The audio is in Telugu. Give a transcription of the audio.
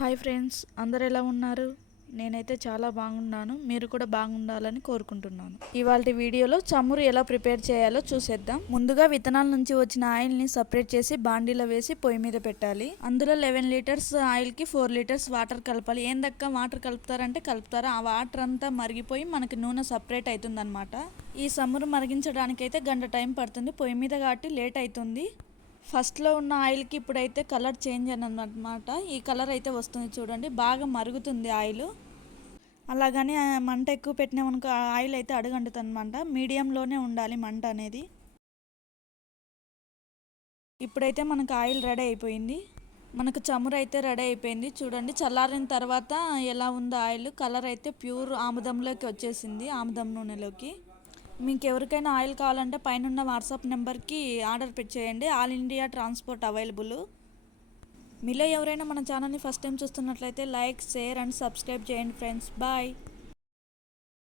హాయ్ ఫ్రెండ్స్ అందరు ఎలా ఉన్నారు? నేనైతే చాలా బాగున్నాను. మీరు కూడా బాగుండాలని కోరుకుంటున్నాను. ఇవాళ వీడియోలో చమురు ఎలా ప్రిపేర్ చేయాలో చూసేద్దాం. ముందుగా విత్తనాల నుంచి వచ్చిన ఆయిల్ని సపరేట్ చేసి బాండీలో వేసి పొయ్యి మీద పెట్టాలి. అందులో లెవెన్ లీటర్స్ ఆయిల్కి ఫోర్ లీటర్స్ వాటర్ కలపాలి. ఏందక్క వాటర్ కలుపుతారంటే కలుపుతారా. ఆ వాటర్ అంతా మరిగిపోయి మనకి నూనె సపరేట్ అవుతుంది ఈ సమురు మరిగించడానికైతే గంట టైం పడుతుంది. పొయ్యి మీద కాబట్టి లేట్ అవుతుంది. ఫస్ట్లో ఉన్న ఆయిల్కి ఇప్పుడైతే కలర్ చేంజ్ అనమాట ఈ కలర్ అయితే వస్తుంది చూడండి. బాగా మరుగుతుంది ఆయిల్. అలాగని మంట ఎక్కువ పెట్టినామనుకో ఆయిల్ అయితే అడుగంటుతుంది అనమాట మీడియంలోనే ఉండాలి మంట అనేది. ఇప్పుడైతే మనకు ఆయిల్ రెడీ అయిపోయింది. మనకు చమురు అయితే రెడీ అయిపోయింది. చూడండి చల్లారిన తర్వాత ఎలా ఉందో ఆయిల్. కలర్ అయితే ప్యూర్ ఆముదంలోకి వచ్చేసింది ఆముదం నూనెలోకి. మీకు ఎవరికైనా ఆయిల్ కావాలంటే పైన వాట్సాప్ నెంబర్కి ఆర్డర్ పెట్టేయండి. All India transport available. మీలో ఎవరైనా మన ఛానల్ని ఫస్ట్ టైం చూస్తున్నట్లయితే లైక్ షేర్ అండ్ సబ్స్క్రైబ్ చేయండి ఫ్రెండ్స్. బాయ్.